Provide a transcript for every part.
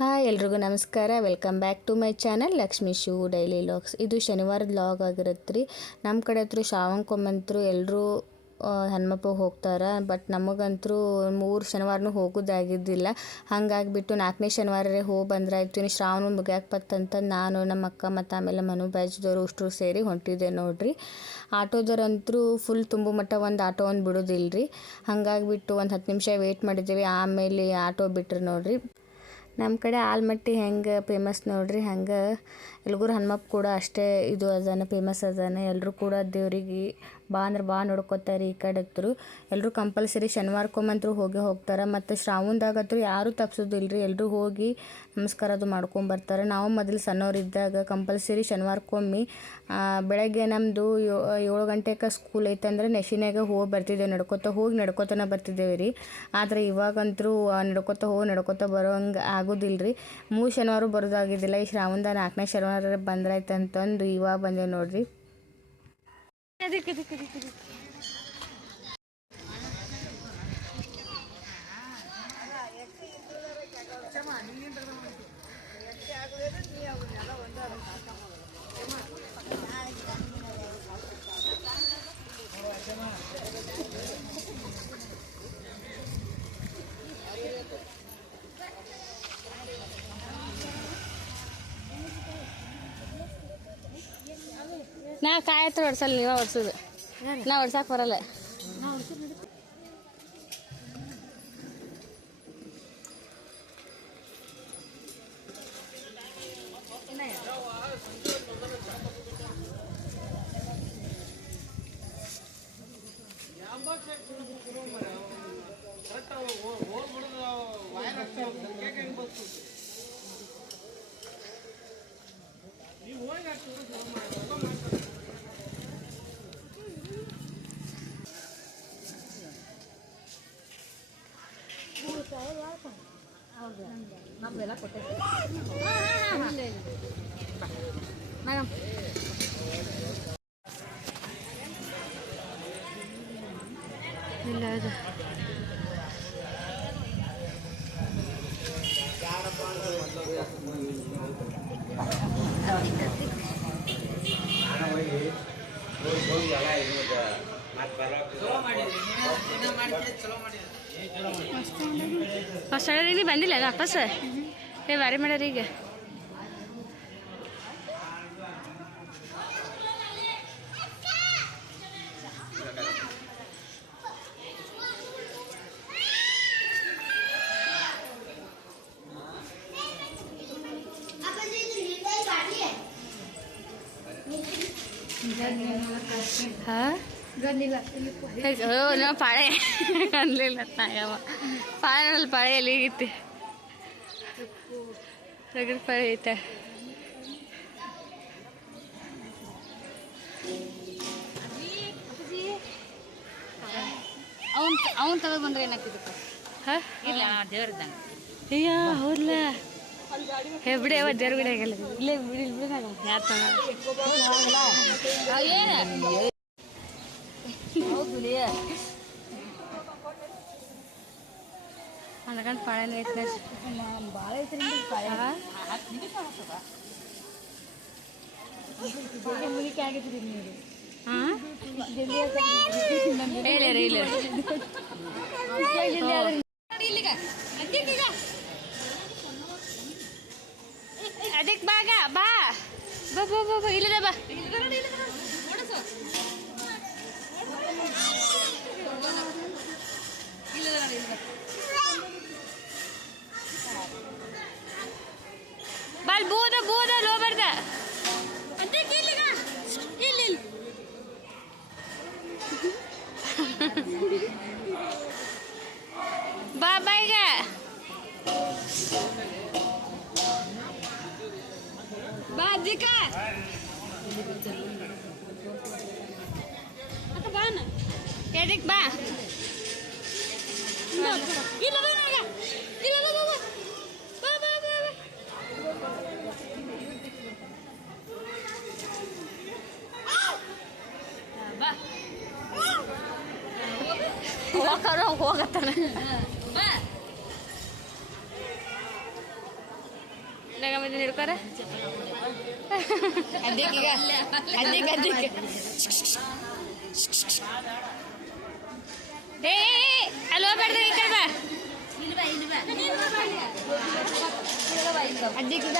Hi ಎಲ್ರಿಗೂ ನಮಸ್ಕಾರ. Welcome back to my channel Lakshmi shoe daily vlogs. ಇದು ಶನಿವಾರದ ವ್ಲಾಗ್ ಆಗಿರುತ್ತೆ ರೀ. ನಮ್ಮ ಕಡೆ ಹತ್ರ ಶ್ರಾವಣಕ್ಕೊಮ್ಮಂತರೂ ಎಲ್ಲರೂ ಹನುಮಪ್ಪಗೆ ಹೋಗ್ತಾರೆ. ಬಟ್ ನಮಗಂತರೂ 3 ಶನಿವಾರನೂ ಹೋಗೋದಾಗಿದ್ದಿಲ್ಲ. ಹಾಗಾಗಿಬಿಟ್ಟು 4ನೇ ಶನಿವಾರ ಹೋಗಿ ಬಂದ್ರಾಯ್ತು, ಇನ್ನು ಶ್ರಾವಣ ಮುಗ್ಯಾಕೆ ಬತ್ತಂತ ನಾನು ನಮ್ಮ ಅಕ್ಕ ಮತ್ತು ಆಮೇಲೆ ಮನು ಬಾಜುದವರು ಅಷ್ಟರು ಸೇರಿ ಹೊಂಟಿದ್ದೆ ನೋಡ್ರಿ. ಆಟೋದರಂತರೂ ಫುಲ್ ತುಂಬು ಮಟ್ಟ ಒಂದು ಆಟೋ ಒಂದು ಬಿಡೋದಿಲ್ಲ ರೀ. ಹಾಗಾಗಿಬಿಟ್ಟು ಒಂದು 10 ನಿಮಿಷ ವೆಯ್ಟ್ ಮಾಡಿದ್ದೀವಿ. ಆಮೇಲೆ ಆಟೋ ಬಿಟ್ರು ನೋಡ್ರಿ. ನಮ್ಮ ಕಡೆ ಆಲ್ಮಟ್ಟಿ ಹೆಂಗೆ ಫೇಮಸ್ ನೋಡ್ರಿ, ಹಂಗೆ ಎಲ್ಗೂರು ಹನುಮಪ್ಪ ಕೂಡ ಅಷ್ಟೇ ಇದು ಅದಾನ, ಫೇಮಸ್ ಅದಾನ. ಎಲ್ಲರೂ ಕೂಡ ದೇವ್ರಿಗೆ ಬಾ ಅಂದ್ರೆ ಬಾ ನೋಡ್ಕೋತಾರೆ. ಈ ಕಡೆ ಹತ್ರ ಎಲ್ಲರೂ ಕಂಪಲ್ಸರಿ ಶನಿವಾರಕ್ಕೊಮ್ಮಂತರೂ ಹೋಗ್ತಾರೆ. ಮತ್ತು ಶ್ರಾವಣದಾಗಂತೂ ಯಾರೂ ತಪ್ಸೋದಿಲ್ಲ ರೀ, ಎಲ್ಲರೂ ಹೋಗಿ ನಮಸ್ಕಾರ ಅದು ಮಾಡ್ಕೊಂಬರ್ತಾರೆ. ನಾವು ಮೊದಲು ಸಣ್ಣವರಿದ್ದಾಗ ಕಂಪಲ್ಸರಿ ಶನಿವಾರಕ್ಕೊಮ್ಮೆ ಬೆಳಗ್ಗೆ ನಮ್ಮದು 7 ಗಂಟೆಗೆ ಸ್ಕೂಲ್ ಐತಂದ್ರೆ ನೆಶಿನಾಗ ಹೋಗಿ ಬರ್ತಿದ್ದೇವೆ, ನಡ್ಕೋತಾನೆ ಬರ್ತಿದ್ದೇವೆ ರೀ. ಆದರೆ ಇವಾಗಂತರೂ ನಡ್ಕೋತ ಬರೋ ಹಂಗೆ ಆಗೋದಿಲ್ಲ ರೀ. 3 ಶನಿವಾರ ಬರೋದಾಗಿದ್ದಿಲ್ಲ. ಈ ಶ್ರಾವಣದ 4ನೇ ಶನಿವಾರ ಬಂದ್ರಾಯ್ತಂತಂದು ಇವಾಗ ಬಂದೇವೆ ನೋಡ್ರಿ. ನಾ ಕಾಯಿ ಹತ್ರ ಹೊಡ್ಸಲ್ಲ, ನೀವೇ ಹೊಡ್ಸೋದು. ನಾ ಹೊಡ್ಸಕ್ಕೆ ಬರಲ್ಲ. ಇಲ್ಲ ಅದು ಫಸ್ಟ್ ನೀ ಬಂದಿಲ್ಲ ವಾಪಸ್ ಬಾರಿ ಮಾಡ್ಯಾರ ಈಗ. ಹಾಂ ನಾ ಪಾಳೆ ಅನ್ಲಿಲ್ಲ ನಾಯವ ಪಾಳೆ ಪಾಳೆ ಎಲ್ಲಿಗಿತ್ತು ರಗಡ ಪಾಳೆ ಐತೆ. ಅವನ್ ತಗೋ ಬಂದ್ರೆ ಏನಾಗ್ತಿದ್ದಪ್ಪ? ಹಾಂ ಇಲ್ಲ ದೇವ್ರದ್ದಂಗೆ. ಅಯ್ಯ ಹೌದಲ್ಲ, ಹೇ ಬಿಡಿ ಅವ ದೇವ್ರ ಬಿಡಿ ಆಗಲ್ಲ. ಇಲ್ಲೇ ಬಿಡಿ ಬಿಡಿದಾಗ ಏನು ಅಂದ್ಕೊಂಡು ಪಾಳೆನ ಐತೆ ಭಾಳ ಐತೆ ಮುಗಿಕೆ ಆಗಿದ್ರಿ ನೀವು. ಹಾಂ ಇಲ್ಲ ಅದಕ್ಕೆ ಬಾಗ ಬಾ ಬಾ ಬಾ ಬಾ ಬಾ ಇಲ್ಲದ ಬಾ ಬಾಲ್ ಬೋದ ಲೋ ಬರ್ದ ಬಾ ಬಾ ಈಗ ಬಾ ದಿಕ್ಕ ಬಾನ ಎದಕ್ಕೆ ಬಾ ಇಲ್ಲ ಹೋಗತ್ತಾನೆ. ನಗಮದಿ ಹಿಡ್ಕೊರ ಅದಕ್ಕೀಗ ಅದಕ್ಕೆ ಏ ಅಲ್ಲಿ ಹೋಗ್ಬಾರ್ದು ಈ ಕಡೆ ಬಾ ಅದಕ್ಕೀಗ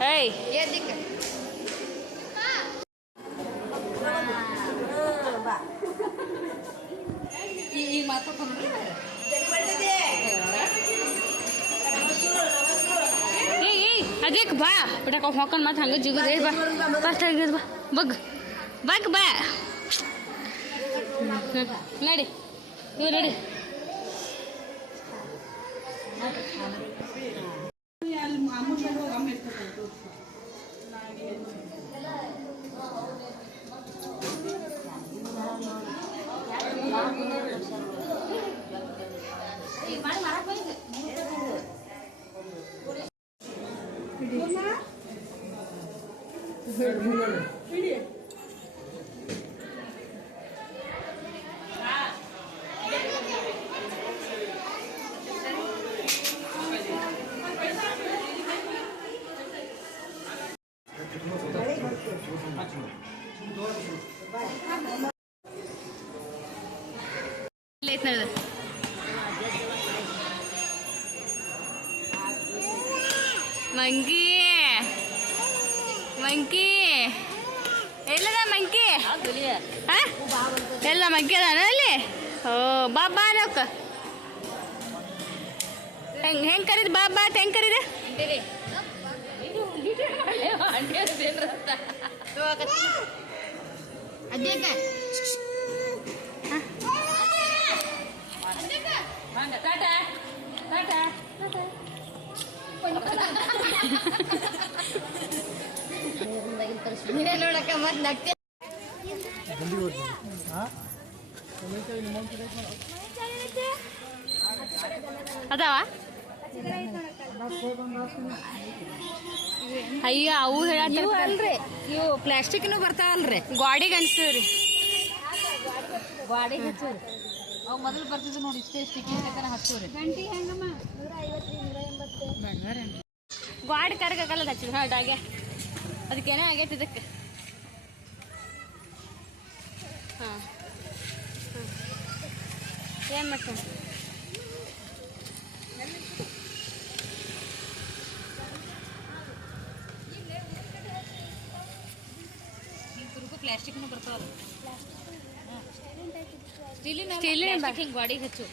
Hey, ya dik. Ii mata kan. Adik ba, udah kau makan mata hangga juga deh ba. Pas lagi ba, bag ba. Nadi, yuk nadi. Monkey, monkey, ಎಲ್ಲದ ಮಂಕಿ ಎಲ್ಲ ಮಂಕಿ ಅದಾನ ಅಲ್ಲಿ ಓ ಬಾಬಾ ಅನ್ನೋಕ ಹೆಂಗ್ ಕರೀದ್ ಬಾಬಾ ಅಂತ ಹೆಂಗ್ ಕರೀದ ನೋಡಕ್ಕ ಮತ್ತೆ ನಗ್ತಿ ಅದಾವ ಅಯ್ಯ ಅವು ಹೇಳಲ್ರಿ ಇವು ಪ್ಲಾಸ್ಟಿಕ್ನು ಬರ್ತಾವಲ್ರಿ ಗಾಡಿಗೆ ಅನ್ಸವ್ರಿ ಗಾಡಿಗೆ ಹಚ್ಚೋರಿ ಅವು ಮೊದಲು ಬರ್ತಿದ್ವು ನೋಡಿ ಇಷ್ಟೇ ಸ್ಟಿಕ್ಕಿಂಗ್ ಹಚ್ಚೋರಿ ಗಂಟಿ ಹೆಂಗಮ್ಮ 150 ಗಾಡಿ ಕರ್ಗಲ್ಲ ಹಚ್ಚಿದ್ ಹಾಡಾಗೆ ಅದಕ್ಕೇನೋ ಆಗೈತಿ ಇದಕ್ಕೆ ಹಾಂ ಏನು ಮಾಡ್ತಾನೆ ಪ್ಲಾಸ್ಟಿಕ್ನು ಬರ್ತಾವಲ್ಲ ಸ್ಟೀಲಿನ ಹಿಂಗೆ ಗಾಡಿಗೆ ಹಚ್ಚು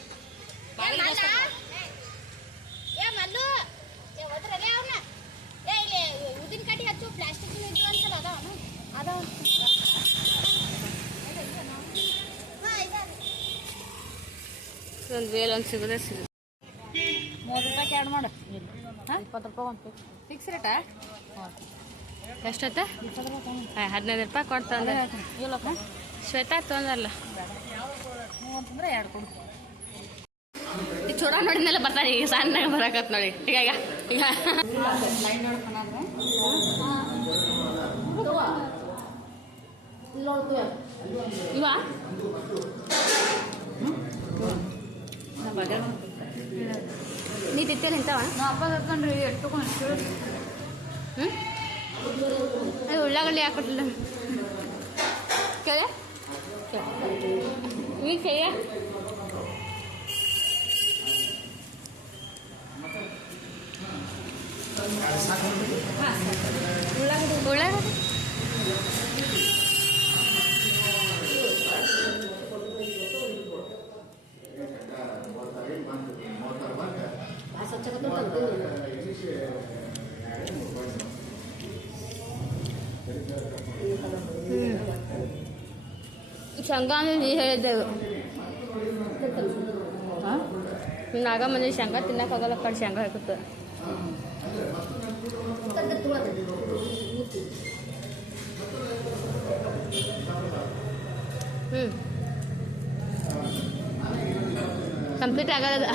ಉದಿನ ಕಡ್ಡಿ ಹಚ್ಚು ಪ್ಲಾಸ್ಟಿಕ್ ಅದಾವ ಒಂದು ವೇಲ್ ಒಂದು ಸಿಗೋದೇ ಸಿಗುತ್ತೆ 30 ರೂಪಾಯಿ ಆ್ಯಡ್ ಮಾಡು 20 ರೂಪಾಯಿ ಒಂದು ಫಿಕ್ಸ್ ರೇಟಾ ಎಷ್ಟತ್ತ 15 ರೂಪಾಯಿ ಕೊಡ್ತಂದ್ರೆ ಇಲ್ಲಕ್ಕ ಶ್ವೇತಾ ತೊಂದಲ್ಲ ಅಂತಂದ್ರೆ 2 ಕೊಡು ಈ ಚೂಡ ನೋಡಿದ್ಮೇಲೆ ಬರ್ತಾರೆ ಈಗ ಸಣ್ಣಗೆ ಬರಕತ್ ನೋಡಿ ಈಗ ಈಗ ಇವ ನೀ ತಿತ್ತೇನೆ ಇಂತವ ನಾ ಅಪ್ಪ ತಕೊಂಡ್ರಿ ಎಟ್ಕೊಂಡು ಉಳ್ಳಾಗಡ್ಡಿ ಹಾಕೊಟ್ಟಿಲ್ಲ ಕೇಳೆ ಈಗ ಕೈಯ ಉಳ್ಳಾಗಡ್ಡಿ ಶೇಂಗಾ ಅಂದ್ರೆ ನೀ ಹೇಳಿದ್ದೆವು ಹಾಂ ನಾಗ ಮಂದಿ ಶೇಂಗಾ ತಿನ್ನಕ್ಕಾಗಲ್ಲ ಕಡೆ ಶೇಂಗಾ ಹಾಕುತ್ತೆ ಕಂಪ್ಲೀಟ್ ಆಗಲ್ಲ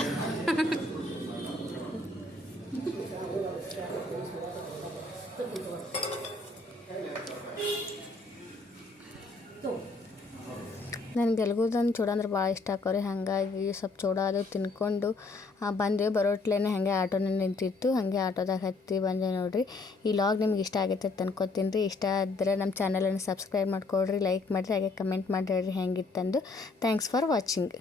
ನನಗೆ ಎಲ್ಗುದನ್ನು ಚೂಡ ಅಂದ್ರೆ ಭಾಳ ಇಷ್ಟ ಆಕವ್ರಿ ಹಾಗಾಗಿ ಸ್ವಲ್ಪ ಚೂಡ ಅದು ತಿನ್ಕೊಂಡು ಬಂದೆ ಬರೋಟ್ಲೇನೆ ಹಾಗೆ ಆಟೋನೇ ನಿಂತಿತ್ತು ಹಾಗೆ ಆಟೋದಾಗ ಹತ್ತಿ ಬಂದೆ ನೋಡಿರಿ ಈ ಲಾಗ್ ನಿಮ್ಗೆ ಇಷ್ಟ ಆಗೈತೆ ಅಂತ ಅನ್ಕೋತೀನಿ ರೀ ಇಷ್ಟ ಆದರೆ ನಮ್ಮ ಚಾನಲನ್ನು ಸಬ್ಸ್ಕ್ರೈಬ್ ಮಾಡ್ಕೊಳ್ರಿ ಲೈಕ್ ಮಾಡಿರಿ ಹಾಗೆ ಕಮೆಂಟ್ ಮಾಡಿ ಹೇಳ್ರಿ ಹೆಂಗಿತ್ತಂದು ಥ್ಯಾಂಕ್ಸ್ ಫಾರ್ ವಾಚಿಂಗ್